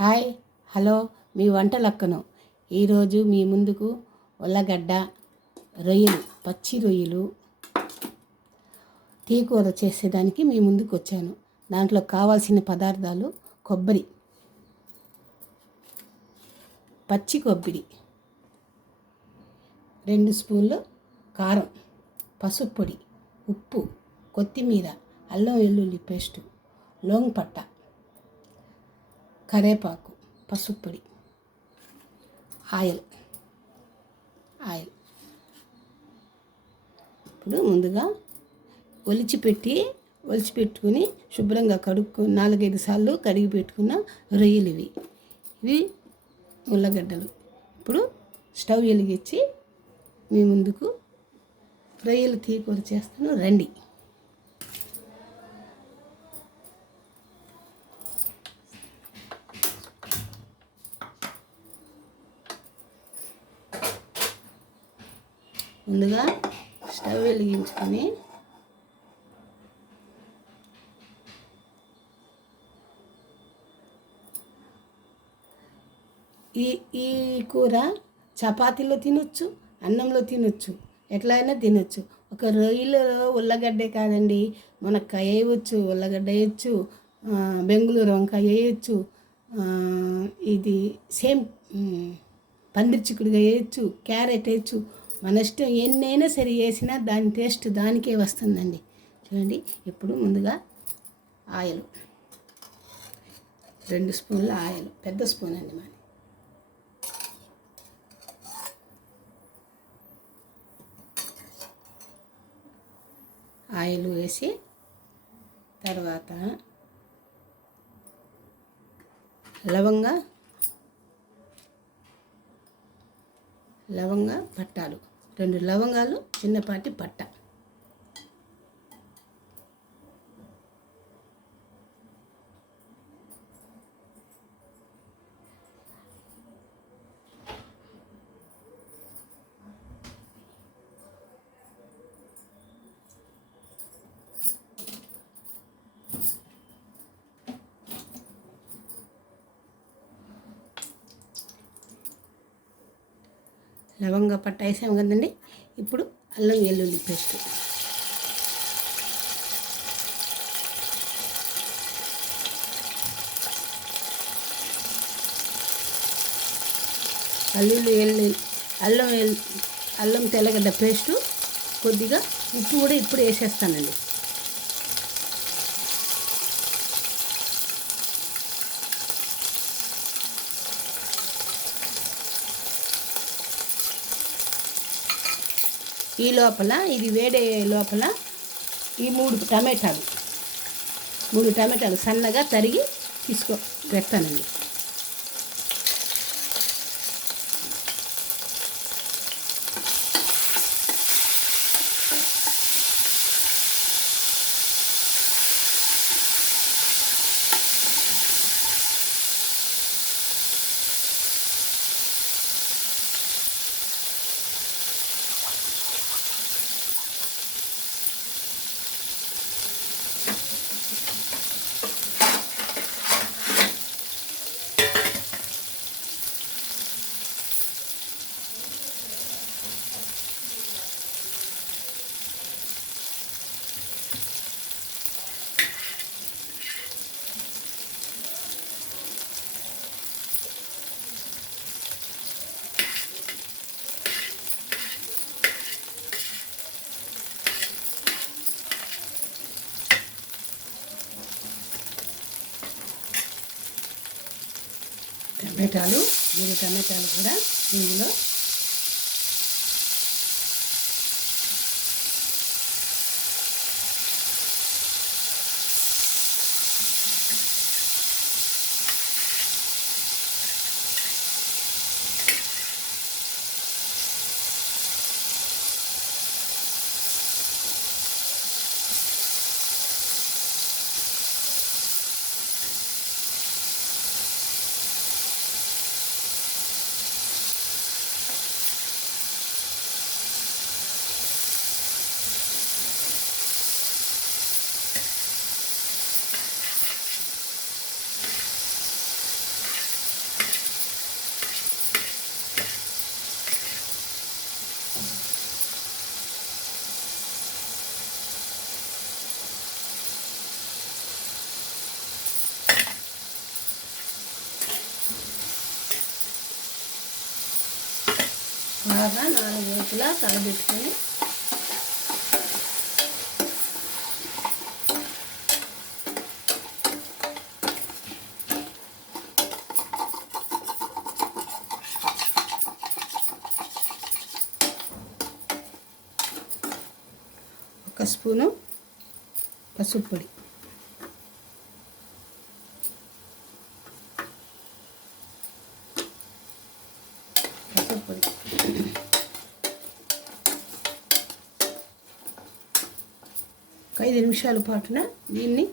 Hi hello మీ వంటలక్కను ఈరోజు మీ ముందుకు ఉల్లగడ్డ రొయ్యలు పచ్చి రొయ్యలు టీ కూర చేసేదానికి మీ ముందుకు వచ్చాను. దాంట్లో కావాల్సిన పదార్థాలు: కొబ్బరి, పచ్చి కొబ్బరి, 2 స్పూన్లు కారం, పసుపు పొడి, ఉప్పు, కొత్తిమీర, అల్లం వెల్లుల్లి పేస్టు, లోంగ్ పట్ట, కరేపాకు, పసుపు పొడి, ఆయిల్. ఇప్పుడు ముందుగా ఒలిచిపెట్టుకుని శుభ్రంగా కడుక్కొని 4-5 సార్లు కడిగి పెట్టుకున్న రొయ్యలు ఇవి ఉల్లగడ్డలు. ఇప్పుడు స్టవ్ వెలిగించి మీ ముందుకు రొయ్యలు కూర చేస్తాను, రండి. ముందుగా స్టవ్ వెలిగించుకొని ఈ కూర చపాతీలో తినొచ్చు, అన్నంలో తినొచ్చు, ఎట్లా అయినా తినొచ్చు. ఒక రొయ్యలో ఉల్లగడ్డే కాదండి, మునక్కాయ వేయవచ్చు, ఉల్లగడ్డ వేయచ్చు, బెంగుళూరు వంకాయ వేయచ్చు, ఇది సేమ్ పందిరి చిక్కుడుగా వేయచ్చు, క్యారెట్ వేయచ్చు. మన ఇష్టం ఎన్నైనా సరే వేసినా దాని టేస్ట్ దానికే వస్తుందండి. చూడండి. ఇప్పుడు ముందుగా ఆయిల్, 2 స్పూన్ల ఆయిల్, పెద్ద స్పూన్ అండి మరి. ఆయిల్ వేసి తర్వాత లవంగ పట్టాలు, 2 లవంగాలు, చిన్నపాటి పట్ట. లవంగ పట్ట వేసాము కదండి. ఇప్పుడు అల్లం వెల్లుల్లి పేస్ట్, అల్లం తెల్లగడ్డ పేస్టు, కొద్దిగా ఉప్పు కూడా ఇప్పుడు వేసేస్తానండి. ఈ లోపల ఇది వేడే లోపల ఈ 3 టమాటాలు సన్నగా తరిగి పెడతానండి. టమాటాలు 3 టమాటాలు కూడా ఇందులో బాగా 4 వైపులా కలబెట్టుకొని ఒక స్పూను పసుపు పొడి, ఒక 5 నిమిషాల పాటున దీన్ని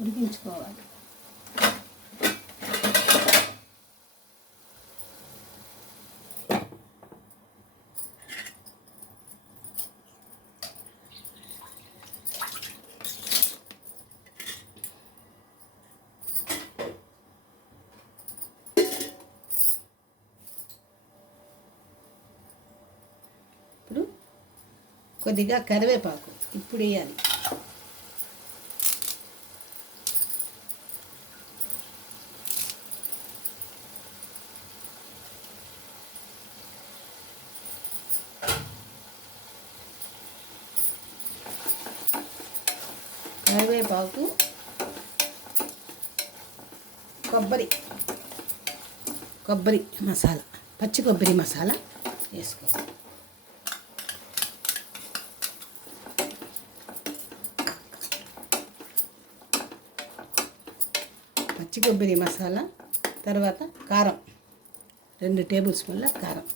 ఉడికించుకోవాలి. ఇప్పుడు కొద్దిగా కరివేపాకు ఇప్పుడు వేయాలి. కరివేపాకు, కొబ్బరి మసాలా, పచ్చి కొబ్బరి మసాలా వేసుకోవాలి. పచ్చి కొబ్బరి మసాలా, తర్వాత కారం, 2 టేబుల్ స్పూన్ల కారం,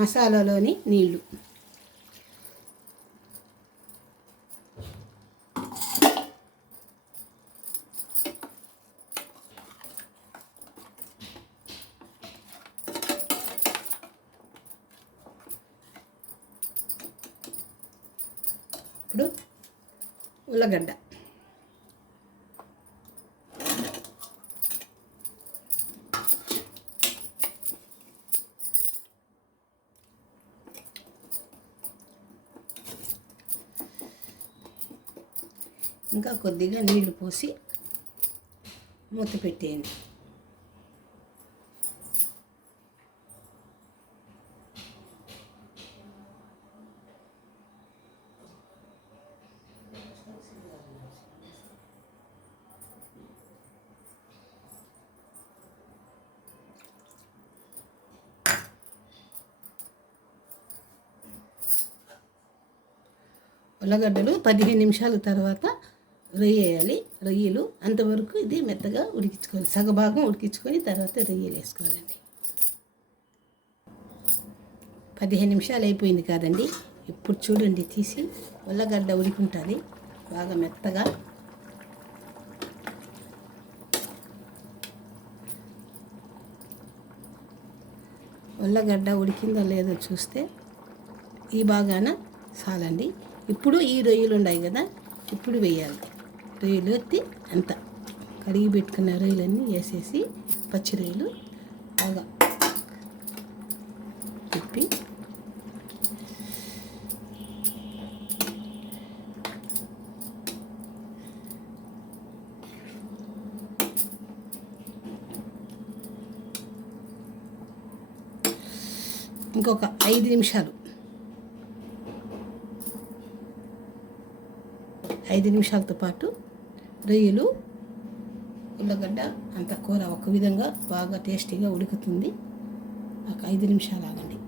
మసాలాలోని నీళ్ళు, ఇప్పుడు ఉల్లగడ్డ, ఇంకా కొద్దిగా నీళ్లు పోసి మూత పెట్టేయండి. ఉల్లగడ్డలు 15 నిమిషాల తర్వాత రొయ్య వేయాలి. రొయ్యలు అంతవరకు ఇది మెత్తగా ఉడికించుకోవాలి. సగభాగం ఉడికించుకొని తర్వాత రొయ్యలు వేసుకోవాలండి. 15 నిమిషాలు అయిపోయింది కాదండి. ఇప్పుడు చూడండి, తీసి ఉల్లగడ్డ ఉడికింటుంది బాగా మెత్తగా. ఉల్లగడ్డ ఉడికిందో లేదో చూస్తే ఈ బాగాన చాలండి. ఇప్పుడు ఈ రొయ్యలు ఉన్నాయి కదా, ఇప్పుడు వేయాలి. రొయ్యలు ఎత్తి అంత కడిగి పెట్టుకున్న రొయ్యలన్నీ వేసేసి పచ్చి రొయ్యలు బాగా తిప్పి ఇంకొక 5 నిమిషాలు 5 నిమిషాలతో పాటు రొయ్యలు, ఉల్లగడ్డ అంత కూర ఒక విధంగా బాగా టేస్టీగా ఉడుకుతుంది. ఒక 5 నిమిషాలు ఆగండి.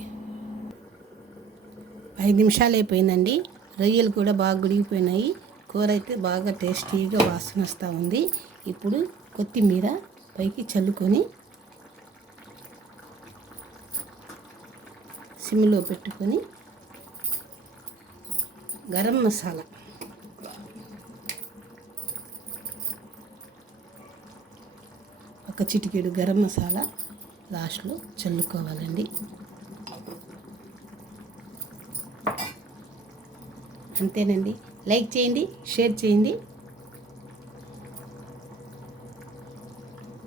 5 నిమిషాలు అయిపోయిందండి. రొయ్యలు కూడా బాగా ఉడికిపోయినాయి. కూర అయితే బాగా టేస్టీగా వాసన వస్తూ ఉంది. ఇప్పుడు కొత్తిమీర పైకి చల్లుకొని సిమ్లో పెట్టుకొని గరం మసాలా, ఒక చిటికెడు గరం మసాలా లాస్ట్లో చల్లుకోవాలండి. అంతేనండి. లైక్ చేయండి, షేర్ చేయండి.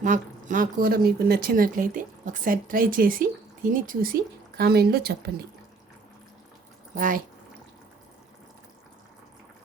మా మా కూర మీకు నచ్చినట్లయితే ఒకసారి ట్రై చేసి తిని చూసి కామెంట్లో చెప్పండి. బాయ్.